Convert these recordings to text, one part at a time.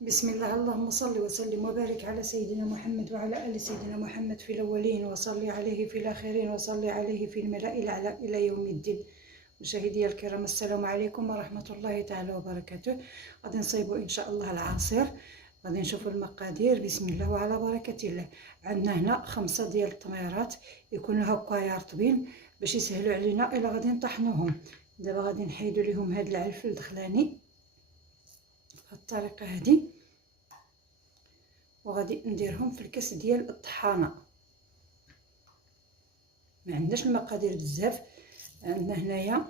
بسم الله. اللهم صل وسلم وبارك على سيدنا محمد وعلى آل سيدنا محمد في الأولين، وصل عليه في الآخرين، وصل عليه في الملأ الأعلى إلى يوم الدين. مشاهدي الكرام، السلام عليكم ورحمة الله تعالى وبركاته. غادي نصايبوا إن شاء الله العصير. غادي نشوفوا المقادير. بسم الله وعلى بركة الله. عندنا هنا 5 ديال التميرات، يكونوا هكايا رطبين باش يسهلوا علينا إلا غادي نطحنوهم. دابا غادي نحيدوا لهم هذا العلف الدخلاني بهذه الطريقه هذه، وغادي نديرهم في الكاس ديال الطحانه. ما عندناش المقادير بزاف، عندنا هنايا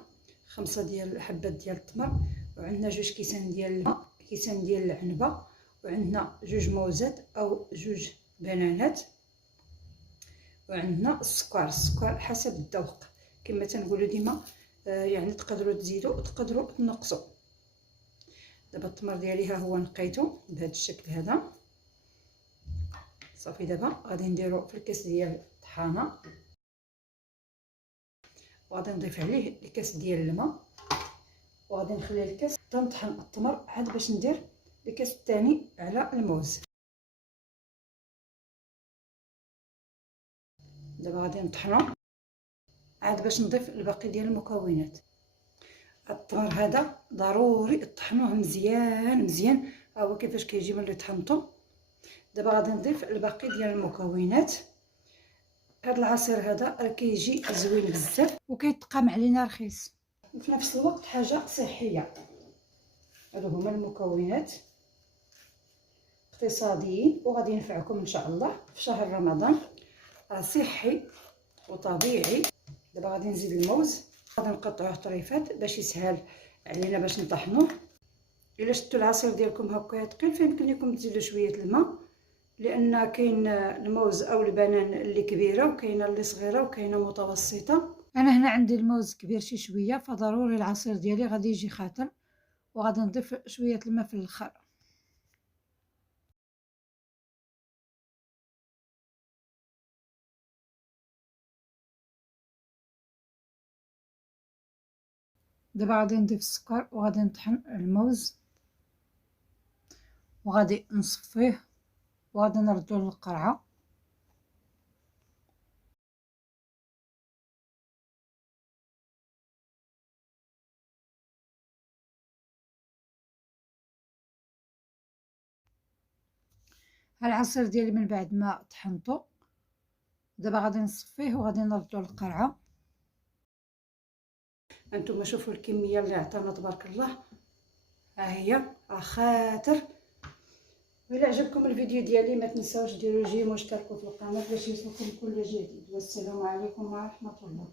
5 ديال الحبات ديال التمر، وعندنا 2 كيسان ديال الماء، كيسان ديال العنبه، وعندنا 2 موزات او 2 بنانات، وعندنا السكر حسب الذوق كما تنقولوا ديما. يعني تقدروا تزيدوا وتقدروا تنقصوا. دابا التمر ديالي ها هو نقيته بهذا الشكل هذا صافي. دابا غادي نديرو في الكاس ديال الطحانه، وغادي نضيف عليه الكاس ديال الماء، وغادي نخلي الكاس حتى نطحن التمر عاد باش ندير الكاس الثاني على الموز. دابا غادي نطحنو عاد باش نضيف الباقي ديال المكونات. التمر هذا ضروري طحنوه مزيان مزيان، ها هو كيفاش كيجي ملي طحنتو. دابا غادي نضيف الباقي ديال المكونات. هذا العصير هذا راه كيجي زوين بزاف وكيتقام علينا رخيص، وفي نفس الوقت حاجه صحيه. هادو هما المكونات اقتصاديين وغادي ينفعكم ان شاء الله في شهر رمضان. راه صحي وطبيعي. دابا غادي نزيد الموز، غادي نقطعوه طريفات باش يسهل علينا باش نطحنوه. الا شفتوا العصير ديالكم هكا ثقيل فيمكن لكم تزيدوا شويه الماء، لان كاين الموز او البنان اللي كبيره وكاينه اللي صغيره وكاينه متوسطه. انا هنا عندي الموز كبير شي شويه، فضروري العصير ديالي غادي يجي خاطر، وغادي نضيف شويه الماء في الاخر. دابا غادي نضيف السكر وغادي نطحن الموز وغادي نصفيه وغادي نردو للقرعه. العصير ديالي من بعد ما طحنته دابا غادي نصفيه وغادي نردو للقرعه. انتم شوفوا الكميه اللي عطانا تبارك الله، ها هي خاطر. وإلا عجبكم الفيديو ديالي ما تنساوش ديروا جيم واشتركوا في القناه باش يوصلكم كل جديد. والسلام عليكم ورحمه الله.